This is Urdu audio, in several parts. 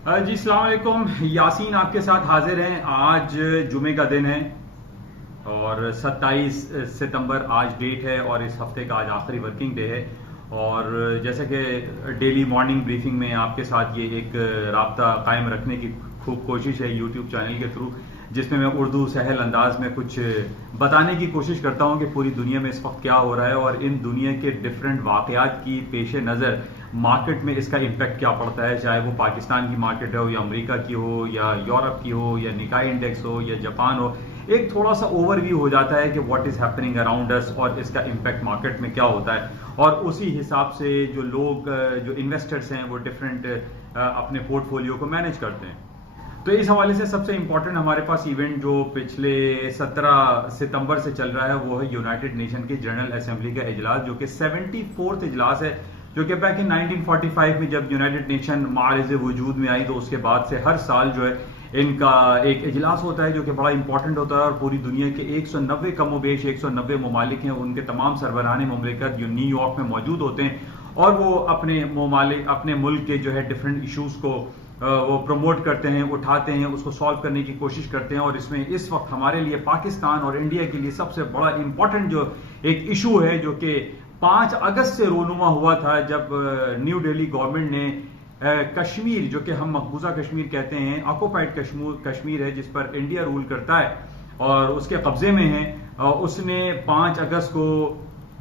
جی السلام علیکم. یاسین آپ کے ساتھ حاضر ہیں. آج جمعے کا دن ہے اور 27 ستمبر آج ڈیٹ ہے اور اس ہفتے کا آج آخری ورکنگ ڈے ہے. اور جیسا کہ ڈیلی مارننگ بریفنگ میں آپ کے ساتھ یہ ایک رابطہ قائم رکھنے کی خوب کوشش ہے یوٹیوب چینل کے تھرو، جس میں میں اردو سہل انداز میں کچھ بتانے کی کوشش کرتا ہوں کہ پوری دنیا میں اس وقت کیا ہو رہا ہے اور ان دنیا کے ڈفرینٹ واقعات کی پیش نظر مارکیٹ میں اس کا امپیکٹ کیا پڑتا ہے، چاہے وہ پاکستان کی مارکیٹ ہو یا امریکہ کی ہو یا یورپ کی ہو یا نکائی انڈیکس ہو یا جاپان ہو. ایک تھوڑا سا اوور ویو ہو جاتا ہے کہ واٹ از ہیپننگ اراؤنڈ اس اور اس کا امپیکٹ مارکیٹ میں کیا ہوتا ہے، اور اسی حساب سے جو لوگ جو انویسٹرز ہیں وہ ڈفرینٹ اپنے پورٹ فولیو کو مینیج کرتے ہیں. تو اس حوالے سے سب سے امپورٹنٹ ہمارے پاس ایونٹ جو پچھلے 17 ستمبر سے چل رہا ہے وہ ہے یونائٹڈ نیشن کی جنرل اسمبلی کا اجلاس، جو کہ 74واں اجلاس ہے، جو کہ بیک ان 1945 میں جب یونائٹڈ نیشن معرض وجود میں آئی تو اس کے بعد سے ہر سال جو ہے ان کا ایک اجلاس ہوتا ہے جو کہ بڑا امپورٹنٹ ہوتا ہے. اور پوری دنیا کے 190 کم و بیش 190 ممالک ہیں، ان کے تمام سربراہان مملکت جو نیو یارک میں موجود ہوتے ہیں اور وہ اپنے ملک کے جو ہے ڈفرینٹ ایشوز کو وہ پروموٹ کرتے ہیں، اٹھاتے ہیں، اس کو سالو کرنے کی کوشش کرتے ہیں. اور اس میں اس وقت ہمارے لیے پاکستان اور انڈیا کے لیے سب سے بڑا امپورٹنٹ جو ایک ایشو ہے جو کہ 5 اگست سے رونما ہوا تھا، جب نیو دہلی گورنمنٹ نے کشمیر، جو کہ ہم مقبوضہ کشمیر کہتے ہیں، آکوپائڈ کشمیر ہے جس پر انڈیا رول کرتا ہے اور اس کے قبضے میں ہے، اس نے 5 اگست کو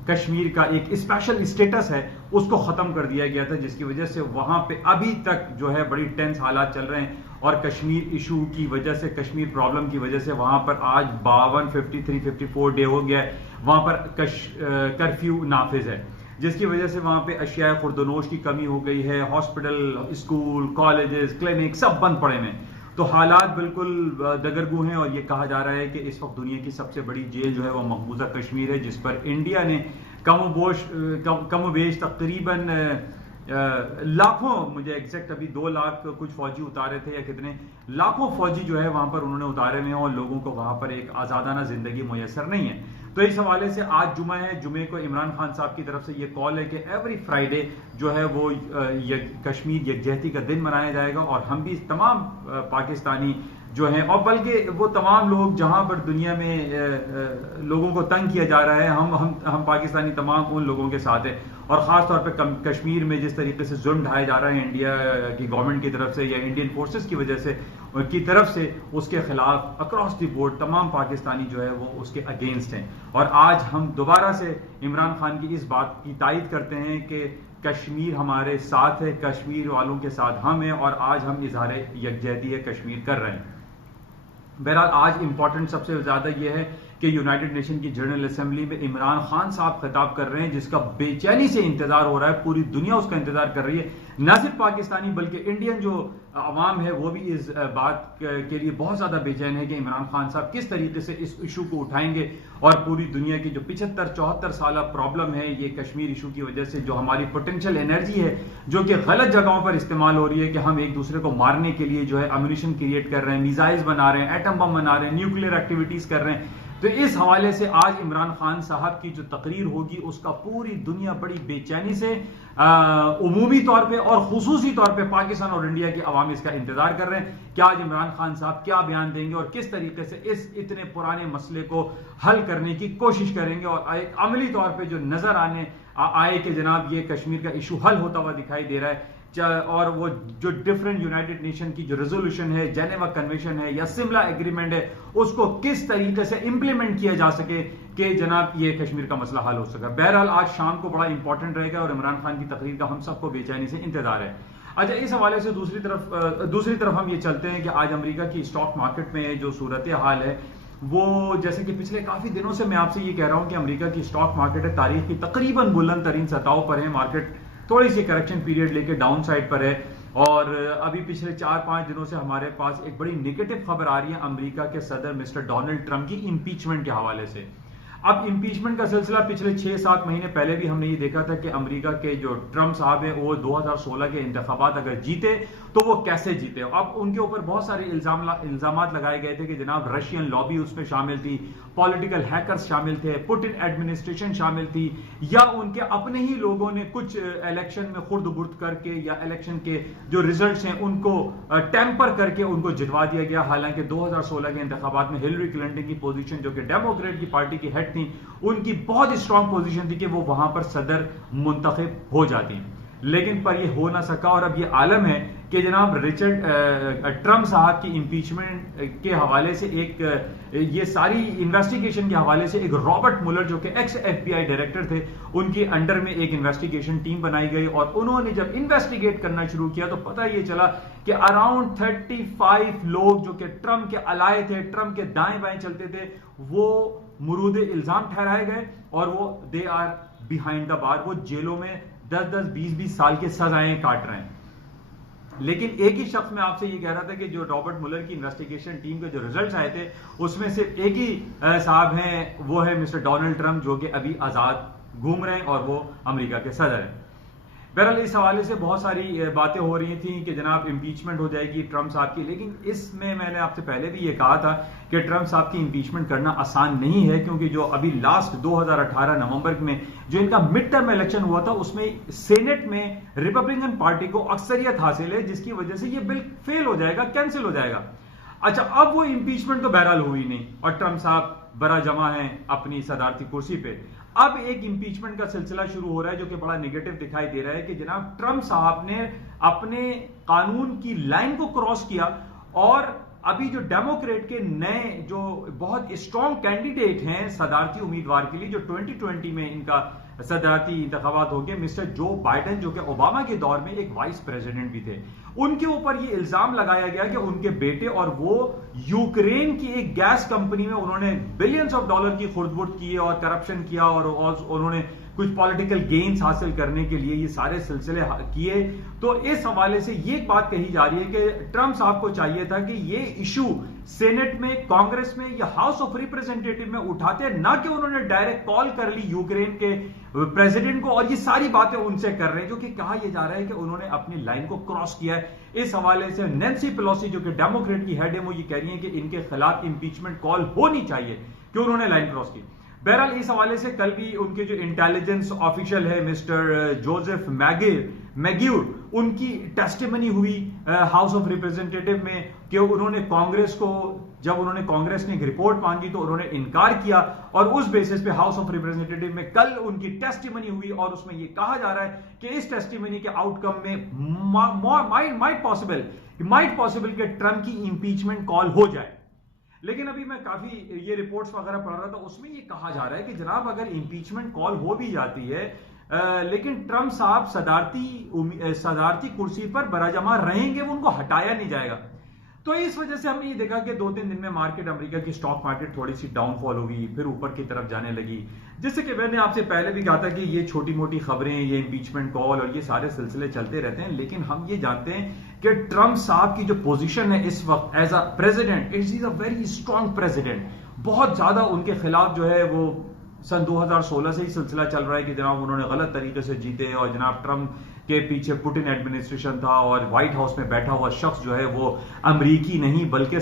کشمیر کا ایک اسپیشل اسٹیٹس ہے اس کو ختم کر دیا گیا تھا، جس کی وجہ سے وہاں پہ ابھی تک جو ہے بڑی ٹینس حالات چل رہے ہیں. اور کشمیر ایشو کی وجہ سے، کشمیر پرابلم کی وجہ سے وہاں پر آج 53-54 ڈے ہو گیا ہے، وہاں پر کرفیو نافذ ہے، جس کی وجہ سے وہاں پہ اشیاء خوردونوش کی کمی ہو گئی ہے. ہاسپٹل، اسکول، کالجز، کلینک سب بند پڑے ہیں. تو حالات بالکل دگرگوں ہیں اور یہ کہا جا رہا ہے کہ اس وقت دنیا کی سب سے بڑی جیل جو ہے وہ مقبوضہ کشمیر ہے، جس پر انڈیا نے کم و بیش تقریباً لاکھوں، مجھے ایگزیکٹ ابھی 2 لاکھ کچھ فوجی اتارے تھے یا کتنے لاکھوں فوجی جو ہے وہاں پر انہوں نے اتارے ہوئے ہیں اور لوگوں کو وہاں پر ایک آزادانہ زندگی میسر نہیں ہے. تو اس حوالے سے آج جمعہ ہے، جمعے کو عمران خان صاحب کی طرف سے یہ کال ہے کہ ایوری فرائیڈے جو ہے وہ کشمیر یکجہتی کا دن منایا جائے گا. اور ہم بھی تمام پاکستانی جو ہیں، اور بلکہ وہ تمام لوگ جہاں پر دنیا میں لوگوں کو تنگ کیا جا رہا ہے، ہم پاکستانی تمام ان لوگوں کے ساتھ ہیں. اور خاص طور پہ کشمیر میں جس طریقے سے ظلم ڈھائے جا رہے ہیں انڈیا کی گورنمنٹ کی طرف سے یا انڈین فورسز کی وجہ سے کی طرف سے، اس کے خلاف اکراس دی بورڈ تمام پاکستانی جو ہے وہ اس کے اگینسٹ ہیں. اور آج ہم دوبارہ سے عمران خان کی اس بات کی تائید کرتے ہیں کہ کشمیر ہمارے ساتھ ہے، کشمیر والوں کے ساتھ ہم ہیں، اور آج ہم اظہار یکجہتی ہے کشمیر کر رہے ہیں. بہرحال آج امپورٹنٹ سب سے زیادہ یہ ہے کہ یونائٹڈ نیشن کی جنرل اسمبلی میں عمران خان صاحب خطاب کر رہے ہیں، جس کا بے چینی سے انتظار ہو رہا ہے، پوری دنیا اس کا انتظار کر رہی ہے. نہ صرف پاکستانی بلکہ انڈین جو عوام ہے وہ بھی اس بات کے لیے بہت زیادہ بے چین ہے کہ عمران خان صاحب کس طریقے سے اس ایشو کو اٹھائیں گے اور پوری دنیا کی جو 75-74 سالہ پرابلم ہے یہ کشمیر ایشو کی وجہ سے، جو ہماری پوٹینشیل انرجی ہے جو کہ غلط جگہوں پر استعمال ہو رہی ہے، کہ ہم ایک دوسرے کو مارنے کے لیے جو ہے امیونیشن کریٹ کر رہے ہیں، میزائلز بنا رہے ہیں، ایٹم بم بنا رہے ہیں، نیوکلیر ایکٹیویٹیز کر رہے ہیں. تو اس حوالے سے آج عمران خان صاحب کی جو تقریر ہوگی اس کا پوری دنیا بڑی بے چینی سے عمومی طور پہ اور خصوصی طور پہ پاکستان اور انڈیا کے عوام اس کا انتظار کر رہے ہیں کہ آج عمران خان صاحب کیا بیان دیں گے اور کس طریقے سے اس اتنے پرانے مسئلے کو حل کرنے کی کوشش کریں گے. اور ایک عملی طور پہ جو نظر آئے کہ جناب یہ کشمیر کا ایشو حل ہوتا ہوا دکھائی دے رہا ہے، اور وہ جو ڈفرینٹ یونائٹڈ نیشن کی جو ریزولوشن ہے، جنیوا کنونشن ہے یا سملا ایگریمنٹ ہے، اس کو کس طریقے سے امپلیمنٹ کیا جا سکے کہ جناب یہ کشمیر کا مسئلہ حل ہو سکا. بہرحال آج شام کو بڑا امپورٹنٹ رہے گا اور عمران خان کی تقریر کا ہم سب کو بے چینی سے انتظار ہے. اچھا، اس حوالے سے دوسری طرف ہم یہ چلتے ہیں کہ آج امریکہ کی اسٹاک مارکیٹ میں جو صورتحال ہے وہ، جیسے کہ پچھلے کافی دنوں سے میں آپ سے یہ کہہ رہا ہوں کہ امریکہ کی اسٹاک مارکیٹ ہے تاریخ کی تقریباً بلند ترین سطحوں پر ہے. مارکیٹ تھوڑی سی کریکشن پیریڈ لے کے ڈاؤن سائڈ پر ہے، اور ابھی پچھلے 4-5 دنوں سے ہمارے پاس ایک بڑی نگیٹو خبر آ رہی ہے امریکہ کے صدر مسٹر ڈونلڈ ٹرمپ کی امپیچمنٹ کے حوالے سے. اب امپیچمنٹ کا سلسلہ پچھلے 6-7 مہینے پہلے بھی ہم نے یہ دیکھا تھا کہ امریکہ کے جو ٹرمپ صاحب ہیں وہ 2016 کے انتخابات اگر جیتے تو وہ کیسے جیتے. اب ان کے اوپر بہت سارے الزامات لگائے گئے تھے کہ جناب رشین لابی اس میں شامل تھی, پولیٹیکل ہیکرز شامل تھے, پوٹن ایڈمنسٹریشن شامل تھی, یا ان کے اپنے ہی لوگوں نے کچھ الیکشن میں خرد برد کر کے یا الیکشن کے جو ریزلٹس ہیں ان کو ٹیمپر کر کے ان کو جتوا دیا گیا. حالانکہ 2016 کے انتخابات میں ہلری کلنٹن کی پوزیشن, جو کہ ڈیموکریٹ کی پارٹی کی ہیڈ تھی, ان کی بہت اسٹرانگ پوزیشن تھی کہ وہ وہاں پر صدر منتخب ہو جاتی, لیکن پر یہ ہو نہ سکا. اور اب یہ عالم ہے کہ جناب رچرڈ ٹرمپ صاحب کی امپیچمنٹ کے حوالے سے ایک یہ ساری انویسٹیگیشن کے حوالے سے ایک رابرٹ مولر جو کہ ایکس ایف بی آئی ڈائریکٹر تھے, ان کے انڈر میں ایک انویسٹیگیشن ٹیم بنائی گئی, اور انہوں نے جب انویسٹیگیٹ کرنا شروع کیا تو پتہ یہ چلا کہ اراؤنڈ 35 لوگ جو کہ ٹرمپ کے الائے تھے, ٹرمپ کے دائیں بائیں چلتے تھے, وہ مورود الزام ٹھہرائے گئے اور وہ دے آر بیہائنڈ دا بار, وہ جیلوں میں 10-20 سال کے سزائیں کاٹ رہے ہیں. لیکن ایک ہی شخص میں آپ سے یہ کہہ رہا تھا کہ جو رابرٹ مولر کی انویسٹیگیشن ٹیم کے جو ریزلٹس آئے تھے اس میں صرف ایک ہی صاحب ہیں, وہ ہے مسٹر ڈونلڈ ٹرمپ, جو کہ ابھی آزاد گھوم رہے ہیں اور وہ امریکہ کے صدر ہیں. بہرحال اس حوالے سے بہت ساری باتیں ہو رہی تھیں کہ جناب امپیچمنٹ ہو جائے گی ٹرمپ صاحب کی, لیکن اس میں نے آپ سے پہلے بھی یہ کہا تھا کہ ٹرمپ صاحب کی امپیچمنٹ کرنا آسان نہیں ہے, کیونکہ جو ابھی لاسٹ 2018 نومبر میں جو ان کا مڈ ٹرم الیکشن ہوا تھا اس میں سینٹ میں ریپبلکن پارٹی کو اکثریت حاصل ہے, جس کی وجہ سے یہ بل فیل ہو جائے گا, کینسل ہو جائے گا. اچھا, اب وہ امپیچمنٹ تو بہرحال ہوئی نہیں اور ٹرمپ صاحب برا جمع ہیں اپنی صدارتی کرسی پہ. اب ایک امپیچمنٹ کا سلسلہ شروع ہو رہا ہے جو کہ بڑا نیگیٹو دکھائی دے رہا ہے کہ جناب ٹرمپ صاحب نے اپنے قانون کی لائن کو کراس کیا, اور ابھی جو ڈیموکریٹ کے نئے جو بہت اسٹرانگ کینڈیڈیٹ ہیں صدارتی امیدوار کے لیے, جو 2020 میں ان کا صدارتی انتخابات ہو گئے, مسٹر جو بائیڈن, جو کہ اوباما کے دور میں ایک وائس پریزیڈنٹ بھی تھے, ان کے اوپر یہ الزام لگایا گیا کہ ان کے بیٹے اور وہ یوکرین کی ایک گیس کمپنی میں انہوں نے بلینز آف ڈالر کی خرد برد کی اور کرپشن کیا, اور انہوں نے کچھ پولیٹیکل گینز حاصل کرنے کے لیے یہ سارے سلسلے کیے. تو اس حوالے سے یہ بات کہی جا رہی ہے کہ ٹرمپ صاحب کو چاہیے تھا کہ یہ ایشو سینٹ میں, کانگریس میں یا ہاؤس آف ریپرزینٹیٹو میں اٹھاتے, نہ کہ انہوں نے ڈائریکٹ کال کر لی یوکرین کے پریزیڈنٹ کو, اور یہ ساری باتیں ان سے کر رہے ہیں, جو کہ کہا یہ جا رہا ہے کہ انہوں نے اپنی لائن کو کراس کیا ہے. اس حوالے سے نینسی پیلوسی جو کہ ڈیموکریٹ کی ہیڈ ہے, وہ یہ کہہ رہی ہیں کہ ان کے خلاف امپیچمنٹ کال ہونی چاہیے کہ انہوں نے لائن کراس کی. بہرحال اس حوالے سے کل بھی ان کے جو انٹیلیجنس آفیشل ہے مسٹر جوزف میگیور, ان کی ٹیسٹیمنی ہوئی ہاؤس آف ریپرزینٹیٹو میں کہ انہوں نے کانگریس کو, جب انہوں نے کانگریس نے ایک رپورٹ مانگی تو انہوں نے انکار کیا, اور اس بیسس پہ ہاؤس آف ریپرزینٹیٹو میں کل ان کی ٹیسٹیمنی ہوئی, اور اس میں یہ کہا جا رہا ہے کہ اس ٹیسٹیمنی کے آؤٹ کم میں مائٹ پاسبل کہ ٹرمپ کی امپیچمنٹ کال ہو جائے. لیکن ابھی میں کافی یہ رپورٹس وغیرہ پڑھ رہا تھا, اس میں یہ کہا جا رہا ہے کہ جناب اگر امپیچمنٹ کال ہو بھی جاتی ہے لیکن ٹرمپ صاحب صدارتی کرسی پر براجمع رہیں گے, وہ ان کو ہٹایا نہیں جائے گا. تو اس وجہ سے ہم نے یہ دیکھا کہ 2-3 دن میں مارکیٹ, امریکہ کی سٹاک مارکیٹ تھوڑی سی ڈاؤن فال ہوئی, پھر اوپر کی طرف جانے لگی, جس سے کہ میں نے آپ سے پہلے بھی کہا تھا کہ یہ چھوٹی موٹی خبریں, یہ امپیچمنٹ کال اور یہ سارے سلسلے چلتے رہتے ہیں, لیکن ہم یہ جانتے ہیں کہ ٹرمپ صاحب کی جو پوزیشن ہے اس وقت as a president, it is a very strong president. بہت زیادہ ان کے خلاف جو ہے وہ سن 2016 سے ہی سلسلہ چل رہا ہے کہ جناب انہوں نے غلط طریقے سے جیتے, اور جناب ٹرمپ کے پیچھے پوٹن ایڈمنسٹریشن تھا, اور وائٹ ہاؤس میں بیٹھا ہوا شخص جو ہے وہ امریکی نہیں بلکہ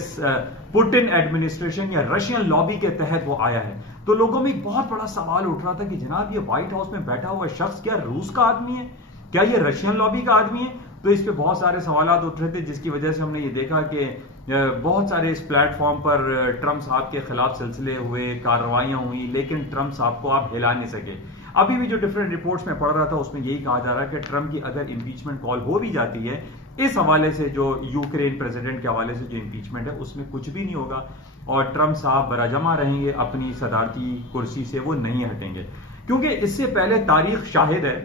پوٹن ایڈمنسٹریشن یا رشین لابی کے تحت وہ آیا ہے. تو لوگوں میں ایک بہت بڑا سوال اٹھ رہا تھا کہ جناب یہ وائٹ ہاؤس میں بیٹھا ہوا شخص کیا روس کا آدمی ہے, کیا یہ رشین لابی کا آدمی ہے؟ تو اس پہ بہت سارے سوالات اٹھ رہے تھے, جس کی وجہ سے ہم نے یہ دیکھا کہ بہت سارے اس پلیٹ فارم پر ٹرمپ صاحب کے خلاف سلسلے ہوئے, کارروائیاں ہوئی, لیکن ٹرمپ صاحب کو آپ ہلا نہیں سکے. ابھی بھی جو ڈفرینٹ رپورٹس میں پڑھ رہا تھا اس میں یہی کہا جا رہا ہے کہ ٹرمپ کی اگر امپیچمنٹ کال ہو بھی جاتی ہے, اس حوالے سے جو یوکرین پریزیڈنٹ کے حوالے سے جو امپیچمنٹ ہے اس میں کچھ بھی نہیں ہوگا, اور ٹرمپ صاحب براجمع رہیں گے اپنی صدارتی کرسی سے, وہ نہیں ہٹیں گے. کیونکہ اس سے پہلے تاریخ شاہد ہے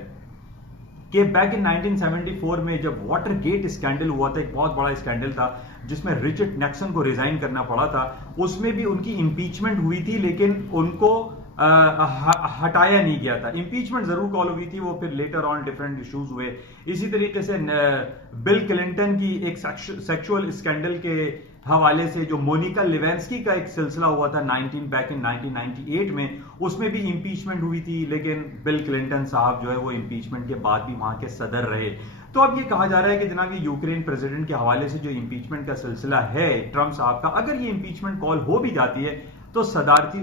کہ بیک ان 1974 میں جب واٹر گیٹ اسکینڈل ہوا تھا, ایک بہت بڑا اسکینڈل تھا جس میں رچرڈ نیکسن کو ریزائن کرنا پڑا تھا, اس میں بھی ان کی امپیچمنٹ ہوئی تھی لیکن ان کو ہٹایا نہیں گیا تھا. امپیچمنٹ ضرور کال ہوئی تھی, وہ پھر لیٹر آن ڈفرینٹ ایشوز ہوئے. اسی طریقے سے بل کلنٹن کی ایک سیکشول اسکینڈل کے حوالے سے جو مونیکا لیوینسکی کا ایک سلسلہ ہوا تھا بیک ان 1998 میں, اس میں بھی امپیچمنٹ ہوئی تھی, لیکن بل کلنٹن صاحب جو ہے وہ امپیچمنٹ کے بعد بھی وہاں کے صدر رہے. تو اب یہ کہا جا رہا ہے کہ جناب یہ یوکرین پریزیڈنٹ کے حوالے سے جو امپیچمنٹ کا سلسلہ ہے ٹرمپ صاحب کا، اگر یہ امپیچمنٹ کال ہو بھی جاتی ہے تو صدارتی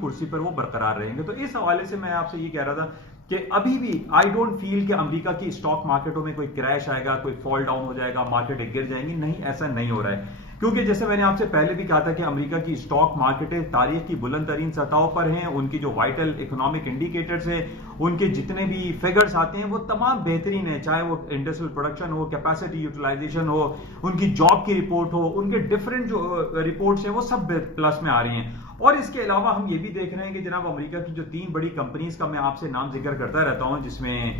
کرسی پر وہ برقرار رہیں گے. تو اس حوالے سے میں آپ سے یہ کہہ رہا تھا کہ ابھی بھی آئی ڈونٹ فیل کہ امریکہ کی اسٹاک مارکیٹوں میں کوئی کریش آئے گا، کوئی فال ڈاؤن ہو جائے گا، مارکیٹیں گر جائیں گی. نہیں، ایسا نہیں ہو رہا ہے، کیونکہ جیسے میں نے آپ سے پہلے بھی کہا تھا کہ امریکہ کی اسٹاک مارکیٹیں تاریخ کی بلند ترین سطحوں پر ہیں. ان کی جو وائٹل اکنامک انڈیکیٹرز ہیں، ان کے جتنے بھی فگرز آتے ہیں وہ تمام بہترین ہیں، چاہے وہ انڈسٹریل پروڈکشن ہو، کیپیسٹی یوٹیلائزیشن ہو، ان کی جاب کی رپورٹ ہو، ان کے ڈفرینٹ جو رپورٹس ہیں وہ سب پلس میں آ رہی ہیں. اور اس کے علاوہ ہم یہ بھی دیکھ رہے ہیں کہ جناب امریکہ کی جو 3 بڑی کمپنیز کا میں آپ سے نام ذکر کرتا رہتا ہوں، جس میں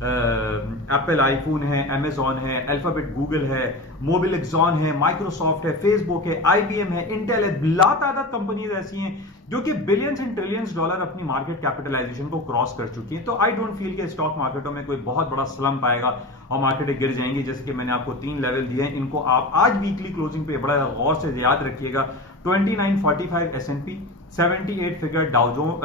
ایپل آئی فون ہے، امیزون ہے، الفابیٹ گوگل ہے، موبل ایکزون ہے، مائکروسافٹ ہے، فیس بک ہے، آئی بی ایم ہے، انٹیل ہے، لا تعداد کمپنیز ایسی ہیں جو کہ بلینز اینڈ ٹریلینز ڈالر اپنی مارکیٹ کیپٹلائزیشن کو کراس کر چکی ہیں. تو آئی ڈونٹ فیل کہ اسٹاک مارکیٹوں میں کوئی بہت بڑا سلمپ آئے گا اور مارکیٹیں گر جائیں گی. جیسے کہ میں نے آپ کو 3 لیول دیے ہیں، ان کو آپ آج ویکلی کلوزنگ پہ بڑا غور سے یاد رکھیے گا. 2945 S&P، 78 فگر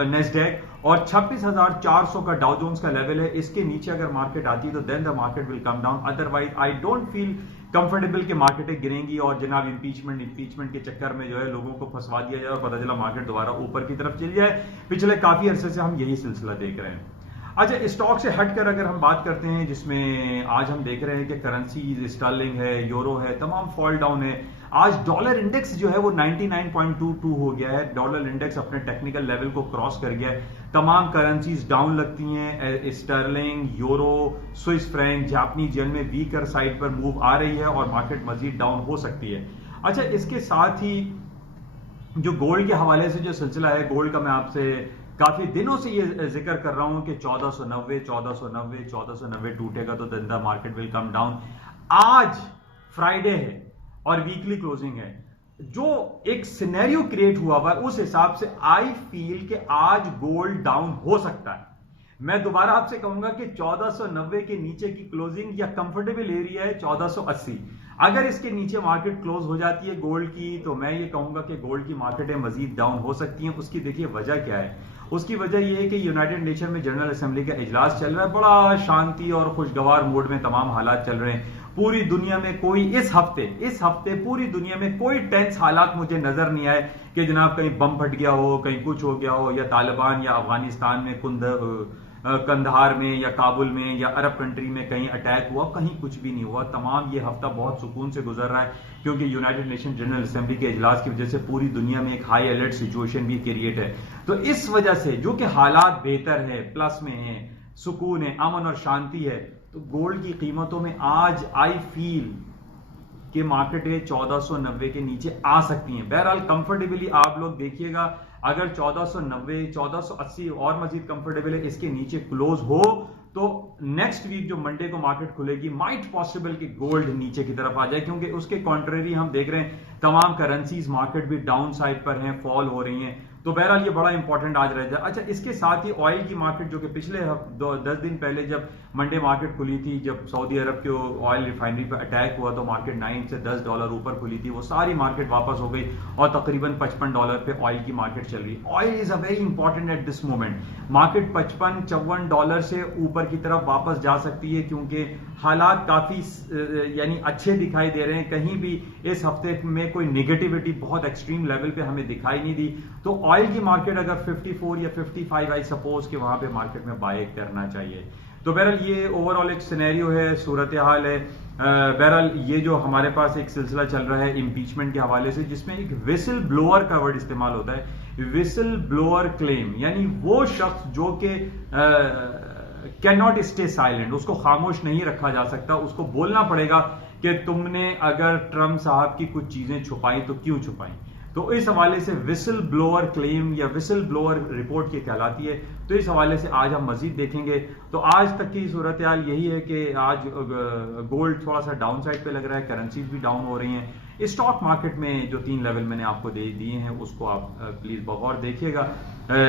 نیسڈیک اور 26,400 کا ڈاؤ جونز کا لیول ہے. اس کے نیچے اگر مارکیٹ آتی ہے تو then the market will come down. Otherwise I don't feel comfortable کہ مارکیٹیں گریں گی اور جناب امپیچمنٹ کے چکر میں جو ہے لوگوں کو پھنسوا دیا جائے اور پتہ چلا مارکیٹ دوبارہ اوپر کی طرف چلی جائے. پچھلے کافی عرصے سے ہم یہی سلسلہ دیکھ رہے ہیں. اچھا، اسٹاک سے ہٹ کر اگر ہم بات کرتے ہیں، جس میں آج ہم دیکھ رہے ہیں کہ کرنسیز اسٹرلنگ ہے، یورو ہے، تمام فال ڈاؤن ہے. آج ڈالر انڈیکس جو ہے وہ 99.22 ہو گیا ہے. ڈالر انڈیکس اپنے ٹیکنیکل لیول کو کراس کر گیا ہے. تمام کرنسیز ڈاؤن لگتی ہیں. Sterling, euro, Swiss franc, Japanese yen میں ویکر سائڈ پر موو آ رہی ہے اور مارکیٹ مزید ڈاؤن ہو سکتی ہے. اچھا، اس کے ساتھ ہی جو گولڈ کے حوالے سے جو سلسلہ ہے، گولڈ کا میں آپ سے کافی دنوں سے یہ ذکر کر رہا ہوں کہ 1490 ٹوٹے گا تو then the market will come down. آج فرائیڈے ہے اور ویکلی کلوزنگ ہے. جو ایک سینیریو کریٹ ہوا ہے اس حساب سے آئی فیل کہ آج گولڈ ڈاؤن ہو سکتا ہے. میں دوبارہ آپ سے کہوں گا کہ 1490 کے نیچے کی کلوزنگ یا کمفرٹیبل ایریا ہے 1480. اگر اس کے نیچے مارکیٹ کلوز ہو جاتی ہے گولڈ کی تو میں یہ کہوں گا کہ گولڈ کی مارکیٹیں مزید ڈاؤن ہو سکتی ہیں. اس کی دیکھیے وجہ کیا ہے. اس کی وجہ یہ ہے کہ یونائٹڈ نیشن میں جنرل اسمبلی کا اجلاس چل رہا ہے. بڑا شانتی اور خوشگوار موڈ میں تمام حالات چل رہے ہیں. پوری دنیا میں کوئی اس ہفتے پوری دنیا میں کوئی ٹینس حالات مجھے نظر نہیں آئے کہ جناب کہیں بم پھٹ گیا ہو، کہیں کچھ ہو گیا ہو، یا طالبان یا افغانستان میں کندہار میں یا کابل میں یا عرب کنٹری میں کہیں اٹیک ہوا. کہیں کچھ بھی نہیں ہوا. تمام یہ ہفتہ بہت سکون سے گزر رہا ہے کیونکہ یونائٹڈ نیشن جنرل اسمبلی کے اجلاس کی وجہ سے پوری دنیا میں ایک ہائی الرٹ سچویشن بھی کریٹ ہے. تو اس وجہ سے جو کہ حالات بہتر ہے، پلس میں ہیں، سکون ہے، امن اور شانتی ہے، تو گولڈ کی قیمتوں میں آج آئی فیل کہ مارکیٹیں 1490 کے نیچے آ سکتی ہیں. بہرحال کمفرٹیبلی آپ لوگ دیکھیے گا، اگر 1490 1480 اور مزید کمفرٹیبل ہے اس کے نیچے کلوز ہو تو نیکسٹ ویک جو منڈے کو مارکیٹ کھلے گی مائٹ پاسبل کہ گولڈ نیچے کی طرف آ جائے، کیونکہ اس کے کانٹریری ہم دیکھ رہے ہیں تمام کرنسیز مارکیٹ بھی ڈاؤن سائڈ پر ہیں، فال ہو رہی ہیں. تو بہرحال یہ بڑا امپورٹنٹ آج رہ جائے. اچھا، اس کے ساتھ ہی آئل کی مارکیٹ جو کہ پچھلے 10 دن پہلے جب منڈے مارکیٹ کھلی تھی، جب سعودی عرب کے آئل ریفائنری پہ اٹیک ہوا تو مارکیٹ 9 سے $10 اوپر کھلی تھی. وہ ساری مارکیٹ واپس ہو گئی اور تقریباً $55 پہ آئل کی مارکیٹ چل رہی. Oil is a very important at this moment. Market $55-54 سے اوپر کی طرف واپس جا سکتی ہے کیونکہ حالات کافی یعنی اچھے دکھائی دے رہے ہیں. کہیں بھی اس ہفتے میں کوئی نیگیٹیوٹی بہت ایکسٹریم لیول پہ ہمیں دکھائی نہیں دی. تو آئل کی مارکیٹ اگر 54 یا 55 آئی سپوز کہ وہاں پہ مارکیٹ میں بائی کرنا چاہیے. تو بہرحال یہ اوور آل ایک سینیریو ہے، صورتحال ہے. بہرحال یہ جو ہمارے پاس ایک سلسلہ چل رہا ہے امپیچمنٹ کے حوالے سے، جس میں ایک وسل بلوور کا ورڈ استعمال ہوتا ہے. وسل بلوور کلیم یعنی وہ شخص جو کہ کین ناٹ اسٹے سائلنٹ، اس کو خاموش نہیں رکھا جا سکتا. اس کو بولنا پڑے گا کہ تم نے اگر ٹرمپ صاحب کی کچھ چیزیں چھپائیں تو کیوں چھپائیں. تو اس حوالے سے وسل بلوور کلیم یا وسل بلوور رپورٹ کی کہلاتی ہے. تو اس حوالے سے آج ہم مزید دیکھیں گے. تو آج تک کی صورتحال یہی ہے کہ آج گولڈ تھوڑا سا ڈاؤن سائڈ پہ لگ رہا ہے، کرنسیز بھی ڈاؤن ہو رہی ہیں. اسٹاک مارکیٹ میں جو 3 لیول میں نے آپ کو دیے ہیں اس کو آپ پلیز بغور دیکھیے گا.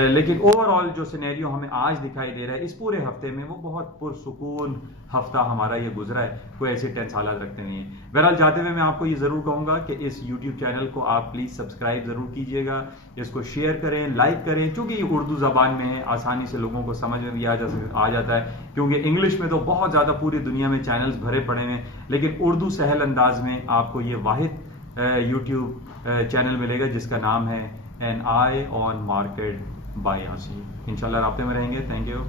لیکن اوور آل جو سینیریو ہمیں آج دکھائی دے رہا ہے اس پورے ہفتے میں، وہ بہت پرسکون ہفتہ ہمارا یہ گزرا ہے. کوئی ایسے ٹینس حالات رکھتے نہیں ہیں. بہرحال جاتے ہوئے میں آپ کو یہ ضرور کہوں گا کہ اس یوٹیوب چینل کو آپ پلیز سبسکرائب ضرور کیجیے گا، اس کو شیئر کریں، لائک کریں، چونکہ یہ اردو زبان میں ہے، آسان آسانی سے لوگوں کو سمجھ میں بھی آ جاتا ہے، کیونکہ انگلش میں تو بہت زیادہ پوری دنیا میں چینلز بھرے پڑے ہیں، لیکن اردو سہل انداز میں آپ کو یہ واحد یوٹیوب چینل ملے گا جس کا نام ہے an eye on market by Yasin. انشاءاللہ رابطے میں رہیں گے. Thank you.